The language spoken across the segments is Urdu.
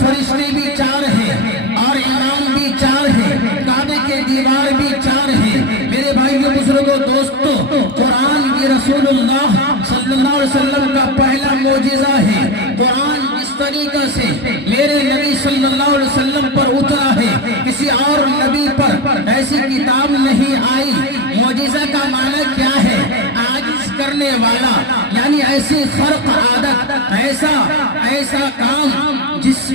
فرشتے بھی 4 ہیں اور امام بھی 4 ہیں، کعبے کے دیوار بھی 4 ہیں۔ میرے بھائیو بزرگوں دوستو، قرآن بھی رسول اللہ صلی اللہ علیہ وسلم کا پہلا معجزہ ہے۔ قرآن اس طریقہ سے میرے نبی صلی اللہ علیہ وسلم پر اترا ہے، کسی اور نبی پر ایسی کتاب نہیں آئی۔ معجزہ کا معنی کیا ہے؟ عاجز کرنے والا، یعنی ایسی خرق عادت، ایسا کام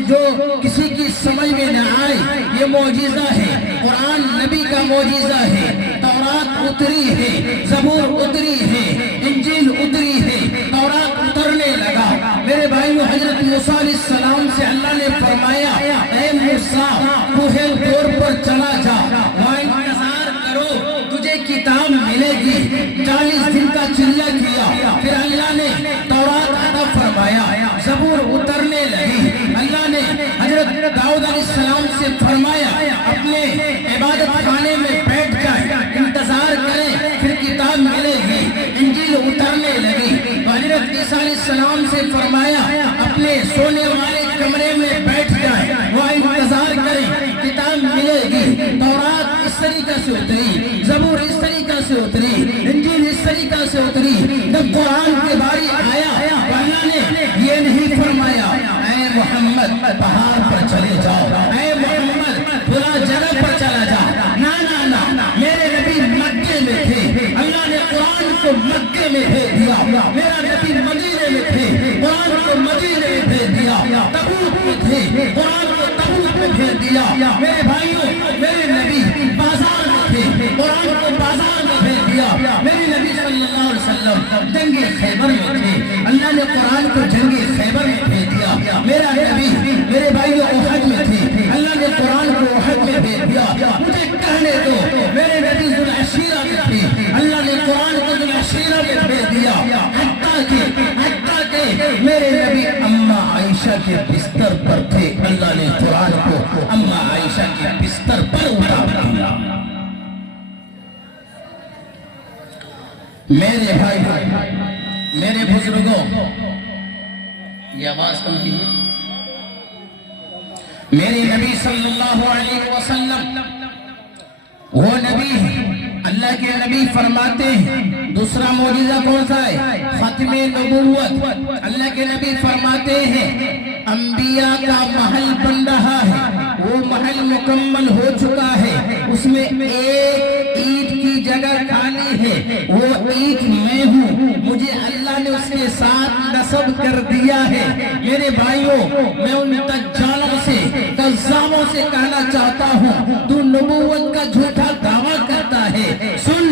جو کسی کی سمجھ میں نہ آئے، یہ معجزہ ہے۔ قرآن نبی کا معجزہ ہے۔ تورات اتری ہے، زبور اتری ہے، انجیل اتری ہے، تورات اترنے لگا۔ میرے بھائیو، حضرت موسیٰ علیہ السلام سے اللہ نے فرمایا، اے موسیٰ کوہ طور پر چلا جا، وہاں انتظار کرو، تجھے کتاب ملے گی۔ 40 دن کا چلہ کیا، پھر اللہ نے تورات عطا فرمایا، زبور اترنے لگی۔ اللہ نے حضرت داؤد علیہ السلام سے فرمایا، اپنے عبادت خانے میں بیٹھ جائے، انتظار کریں، پھر کتاب ملے گی۔ انجیل اترنے لگی۔ حضرت عیسیٰ علیہ السلام سے فرمایا، اپنے سونے والے کمرے میں بیٹھ جائے، وہ انتظار کریں، کتاب ملے گی۔ تورات اس طریقہ سے اتری، زبور اس طریقہ سے اتری، انجیل اس طریقہ سے اتری۔ جب قرآن کے باری آیا، اللہ نے یہ نہیں فرمایا، اے محمد پہاڑ پر چلے جاؤ، اے محمد پورا جگہ پر چلا جا۔ نا، میرے نبی مکے میں تھے، اللہ نے قرآن کو مکے میں بھیج دیا۔ میرا نبی مدینے میں تھے، قرآن کو مدینے میں بھیج دیا۔ تبوک میں تھے، قرآن کو تبوک میں بھیج دیا۔ میرے بھائیوں، میرے نبی بازار میں تھے، قرآن کو بازار میں بھیج دیا۔ میرے نبی صلی اللہ علیہ وسلم جنگ خیبر میں تھے، اللہ نے قرآن کو جنگ خیبر میں بھیج دیا۔ میرا نبی میرے بھائیوں احد میں تھے، اللہ نے قرآن کو احد میں بھیج دیا۔ مجھے کہنے دو، میرے نبی ذو العشیرہ میں تھے، اللہ نے قرآن کو ذو العشیرہ میں بھیج دیا۔ حتیٰ کہ میرے نبی اماں عائشہ کے بستر پر تھے، اللہ نے قرآن کو اماں عائشہ کے بستر پر اتار دیا۔ میرے بھائی، میرے بزرگوں، یہ آواز کم کی ہے۔ میرے نبی صلی اللہ علیہ وسلم وہ نبی ہیں، اللہ کے نبی فرماتے ہیں۔ دوسرا معجزہ کون سا ہے؟ ختم نبوت۔ اللہ کے نبی فرماتے ہیں، انبیاء کا محل بن رہا ہے، وہ محل مکمل ہو چکا ہے، اس میں ایک اینٹ کی جگہ خالی ہے، وہ اینٹ میں ہوں، مجھے اللہ نے اس کے ساتھ نسب کر دیا ہے۔ میرے بھائیوں، میں ان دجالوں سے، کذابوں سے کہنا چاہتا ہوں، تو نبوت کا جھوٹا دعویٰ کرتا ہے۔ سن،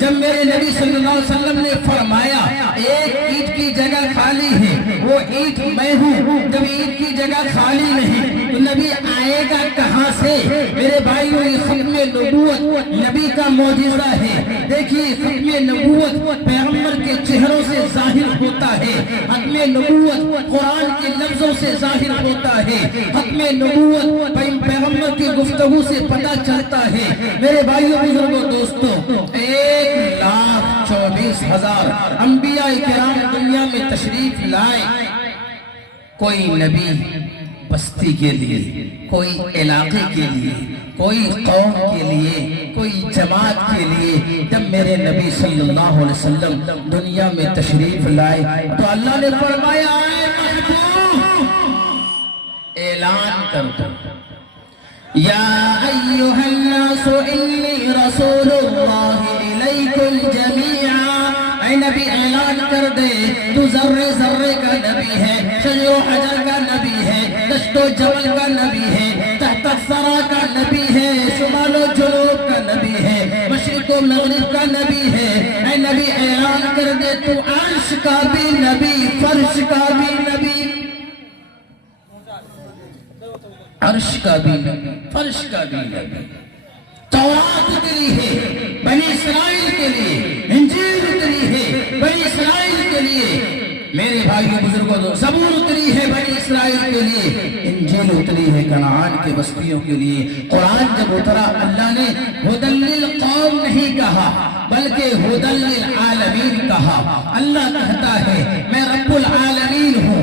جب میرے نبی صلی اللہ علیہ وسلم نے فرمایا ایک اینٹ کی جگہ خالی ہے، وہ اینٹ میں ہوں، جب اینٹ کی جگہ خالی نہیں تو نبی آئے گا کہاں سے؟ میرے بھائیوں، یہ ختم نبوت نبی کا معجزہ ہے۔ دیکھیے، ختم نبوت پیغمبر کے چہروں سے ظاہر ہوتا ہے، ختم نبوت قرآن کے لفظوں سے ظاہر ہوتا ہے، ختم نبوت پیغمبر کی گفتگو سے پتہ چلتا ہے۔ میرے بھائیوں بزرگوں دوستوں، 1,24,000 انبیاء کرام دنیا میں تشریف لائے۔ کوئی نبی بستی کے لیے، کوئی علاقے کے لیے، کوئی قوم کے لیے، کوئی جماعت کے لیے، جب میرے نبی صلی اللہ علیہ وسلم دنیا میں تشریف لائے تو اللہ نے فرمایا، اے محبوب اعلان کر دو، یا ایھا الناس انی رسول اللہ الیکم جمیعا۔ اے نبی اعلان کر دے، تو ذرے ذرے کا نبی ہے، شجر و حجر کا نبی ہے، دشت و جبل کا نبی ہے، تحت الثری کا نبی ہے، شمال و جنوب کا نبی ہے، مشرق و مغرب کا نبی ہے۔ اے نبی اعلان کر دے، تو عرش کا بھی نبی، فرش کا بھی نبی، عرش کا بھی نبی، فرش کا بھی نبی۔ تورات اتری ہے بنی اسرائیل کے لیے، انجیل اتری ہے بنی اسرائیل کے لیے۔ میرے بھائیوں بزرگوں، زبور اتری ہے بنی اسرائیل کے لیے، انجیل اتری ہے کنعان کے بستیوں کے لیے۔ قرآن جب اترا، اللہ نے ھدی للقوم نہیں کہا بلکہ ھدی للعالمین کہا۔ اللہ کہتا ہے میں رب العالمین ہوں،